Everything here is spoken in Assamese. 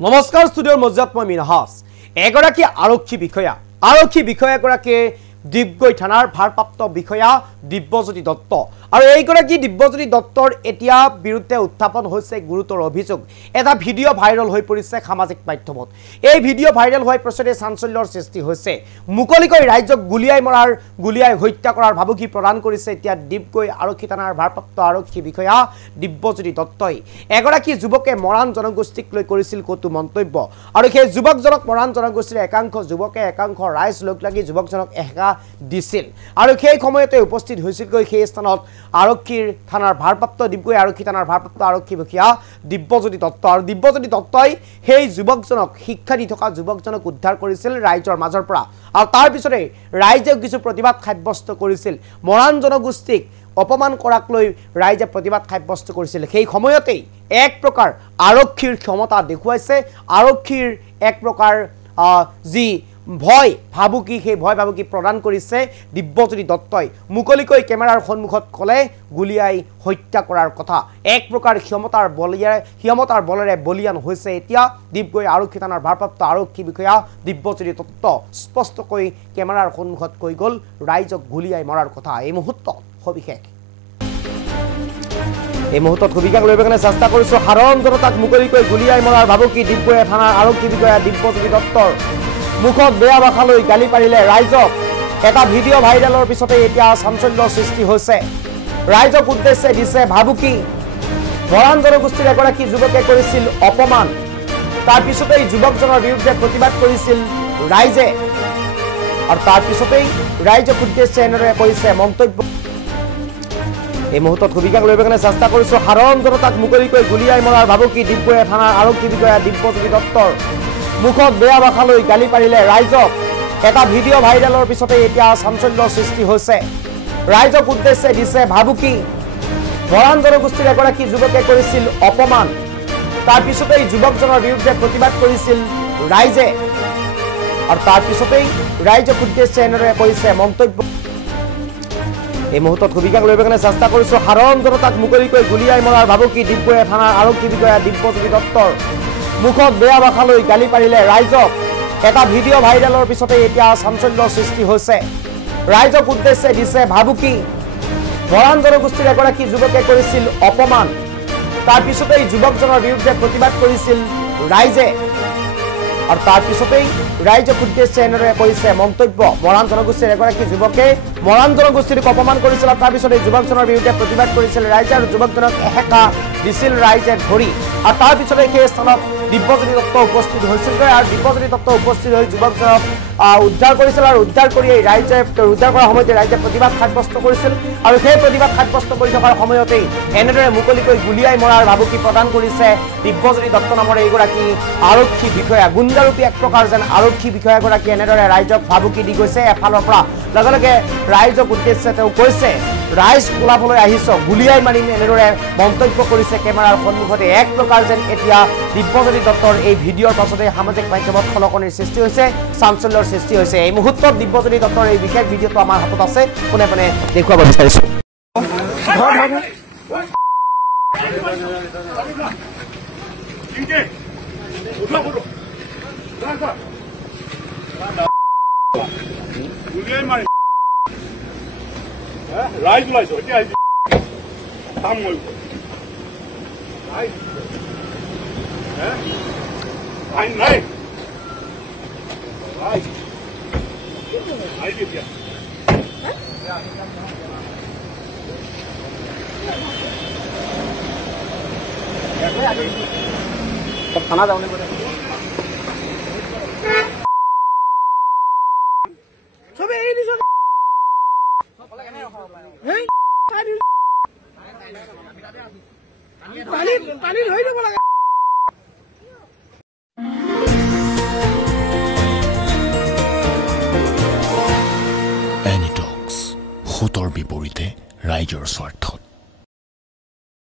নমস্কাৰ ষ্টুডিঅ'ৰ মজ্জাত মই মিনহাস এগৰাকী আৰক্ষী বিষয়াগৰাকীয়ে ডিব্ৰুগড় থানাৰ ভাৰপ্ৰাপ্ত বিষয়া দিব্যজ্যোতি দত্ত আৰু এইগৰাকী দিব্যজ্যোতি দত্তৰ এতিয়া বিৰুদ্ধে উত্থাপন হৈছে গুৰুতৰ অভিযোগ এটা ভিডিঅ' ভাইৰেল হৈ পৰিছে সামাজিক মাধ্যমত এই ভিডিঅ' ভাইৰেল হোৱাৰ পিছতে চাঞ্চল্যৰ সৃষ্টি হৈছে মুকলিকৈ ৰাজ্যক গুলিয়াই হত্যা কৰাৰ ভাবুকি প্ৰদান কৰিছে এতিয়া ডিব্ৰুগড় আৰক্ষী থানাৰ ভাৰপ্ৰাপ্ত আৰক্ষী বিষয়া দিব্যজ্যোতি দত্তই এগৰাকী যুৱকে মৰাণ জনগোষ্ঠীক লৈ কৰিছিল কটু মন্তব্য আৰু সেই যুৱকজনক মৰাণ জনগোষ্ঠীৰ একাংশ যুৱকে একাংশ ৰাইজ লগ লাগি যুৱকজনক একা দিছিল আৰু সেই সময়তে উপস্থিত হৈছিল সেই স্থানত আৰক্ষীৰ থানাৰ ভাৰপ্ৰাপ্ত ডিব্ৰুগড় আৰক্ষী থানাৰ ভাৰপ্ৰাপ্ত আৰক্ষী বিষয়া দিব্যজ্যোতি দত্ত আৰু দিব্যজ্যোতি দত্তই সেই যুৱকজনক শিক্ষা দি থকা যুৱকজনক উদ্ধাৰ কৰিছিল ৰাইজৰ মাজৰ পৰা আৰু তাৰ পিছতে ৰাইজে কিছু প্ৰতিবাদ সাব্যস্ত কৰিছিল মৰাণ জনগোষ্ঠীক অপমান কৰাক লৈ ৰাইজে প্ৰতিবাদ সাব্যস্ত কৰিছিল সেই সময়তেই এক প্ৰকাৰ আৰক্ষীৰ ক্ষমতা দেখুৱাইছে আৰক্ষীৰ এক প্ৰকাৰ যি ভয় ভাবুকি সেই ভয় ভাবুকি প্ৰদান কৰিছে দিব্যজ্যোতি দত্তই মুকলিকৈ কেমেৰাৰ সন্মুখত কলে গুলিয়াই হত্যা কৰাৰ কথা এক প্ৰকাৰ ক্ষমতাৰ বলেৰে বলিয়ান হৈছে এতিয়া ডিব্ৰুগড় আৰক্ষী থানাৰ ভাৰপ্ৰাপ্ত আৰক্ষী বিষয়া দিব্যজ্যোতি দত্ত স্পষ্টকৈ কেমেৰাৰ সন্মুখত কৈ গ'ল ৰাইজক গুলিয়াই মৰাৰ কথা এই মুহূৰ্তত সবিশেষ এই মুহূৰ্তত সবিশেষ লৈ কাৰণে চেষ্টা কৰিছো সাধাৰণ জনতাক মুকলিকৈ গুলিয়াই মৰাৰ ভাবুকি ডিব্ৰুগড় থানাৰ আৰক্ষী বিষয়া দিব্যজ্যোতি দত্তৰ মুখত বেয়া ভাষালৈ গালি পাৰিলে ৰাইজক এটা ভিডিঅ' ভাইৰেলৰ পিছতে এতিয়া চাঞ্চল্যৰ সৃষ্টি হৈছে ৰাইজক উদ্দেশ্যে দিছে ভাবুকি মৰাণ জনগোষ্ঠীৰ এগৰাকী যুৱকে কৰিছিল অপমান তাৰ পিছতেই যুৱকজনৰ বিৰুদ্ধে প্ৰতিবাদ কৰিছিল ৰাইজে আৰু তাৰ পিছতেই ৰাইজক উদ্দেশ্যে এনেদৰে কৰিছে মন্তব্য এই মুহূৰ্তত সবিশেষ লৈ কাৰণে চেষ্টা কৰিছো সাধাৰণ জনতাক মুকলিকৈ গুলিয়াই মৰাৰ ভাবুকি ডিব্ৰুগড় থানাৰ আৰক্ষী বিষয়া দিব্যজ্যোতি দত্তৰ মুখত বেয়া ভাষালৈ গালি পাৰিলে ৰাইজক এটা ভিডিঅ' ভাইৰেলৰ পিছতে এতিয়া চাঞ্চল্যৰ সৃষ্টি হৈছে ৰাইজক উদ্দেশ্যে দিছে ভাবুকি মৰাণ জনগোষ্ঠীৰ এগৰাকী যুৱকে কৰিছিল অপমান তাৰ পিছতেই যুৱকজনৰ বিৰুদ্ধে প্ৰতিবাদ কৰিছিল ৰাইজে আৰু তাৰ পিছতেই ৰাইজক উদ্দেশ্যে এনেদৰে কৰিছে মন্তব্য এই মুহূৰ্তত সবিশেষ লৈ কাৰণে চেষ্টা কৰিছো সাধাৰণ জনতাক মুকলিকৈ গুলিয়াই মৰাৰ ভাবুকি ডিব্ৰুগড় থানাৰ আৰক্ষী বিষয়া দিব্যজ্যোতি দত্তৰ মুখত বেয়া ভাষালৈ গালি পাৰিলে ৰাইজক এটা ভিডিঅ' ভাইৰেলৰ পিছতে এতিয়া চাঞ্চল্যৰ সৃষ্টি হৈছে ৰাইজক উদ্দেশ্যে দিছে ভাবুকি মৰাণ জনগোষ্ঠীৰ এগৰাকী যুৱকে কৰিছিল অপমান তাৰ পিছতেই যুৱকজনৰ বিৰুদ্ধে প্ৰতিবাদ কৰিছিল ৰাইজে আৰু তাৰ পিছতেই ৰাইজক উদ্দেশ্যে এনেদৰে কৰিছে মন্তব্য মৰাণ জনগোষ্ঠীৰ এগৰাকী যুৱকে মৰাণ জনগোষ্ঠীক অপমান কৰিছিল আৰু তাৰ পিছতে যুৱকজনৰ বিৰুদ্ধে প্ৰতিবাদ কৰিছিল ৰাইজে আৰু যুৱকজনক এহেকা দিছিল ৰাইজে ধৰি আৰু তাৰ পিছতে সেই স্থানত দিব্যজ্যোতি দত্ত উপস্থিত হৈছিল আৰু দিব্যজ্যোতি দত্ত উপস্থিত হৈ যুৱকজনক উদ্ধাৰ কৰিছিল আৰু উদ্ধাৰ কৰি ৰাইজে উদ্ধাৰ কৰাৰ সময়তে ৰাইজে প্ৰতিবাদ সাব্যস্ত কৰিছিল আৰু সেই প্ৰতিবাদ সাব্যস্ত কৰি থকাৰ সময়তেই এনেদৰে মুকলিকৈ গুলিয়াই মৰাৰ ভাবুকি প্ৰদান কৰিছে দিব্যজ্যোতি দত্ত নামৰ এইগৰাকী আৰক্ষী বিষয়া গুণ্ডাৰূপী এক প্ৰকাৰ যেন আৰক্ষী বিষয়াগৰাকী এনেদৰে ৰাইজক ভাবুকি দি গৈছে এফালৰ পৰা লগে লগে ৰাইজক উদ্দেশ্যে তেওঁ কৈছে ৰাইজ ওলাবলৈ আহিছ গুলিয়াই মাৰিম এনেদৰে মন্তব্য কৰিছে কেমেৰাৰ সন্মুখতে এক প্ৰকাৰ যেন এতিয়া দিব্যজ্যোতি দত্তৰ এই ভিডিঅ'ৰ পাছতে সামাজিক মাধ্যমত খলকনিৰ সৃষ্টি হৈছে চাঞ্চল্যৰ সৃষ্টি হৈছে এই মুহূৰ্তত দিব্যজ্যোতি দত্তৰ এই বিশেষ ভিডিঅ'টো আমাৰ হাতত আছে কোনে কোনে দেখুৱাব বিচাৰিছো ৰাইজ ওলাইছো এতিয়া কাম কৰিব আইন নাই থানা যাওঁ চবে এই দিছ পানী ধৰি দিব লাগে এনিটক্স, সোঁতৰ বিপৰীতে ৰাইজৰ স্বাৰ্থ।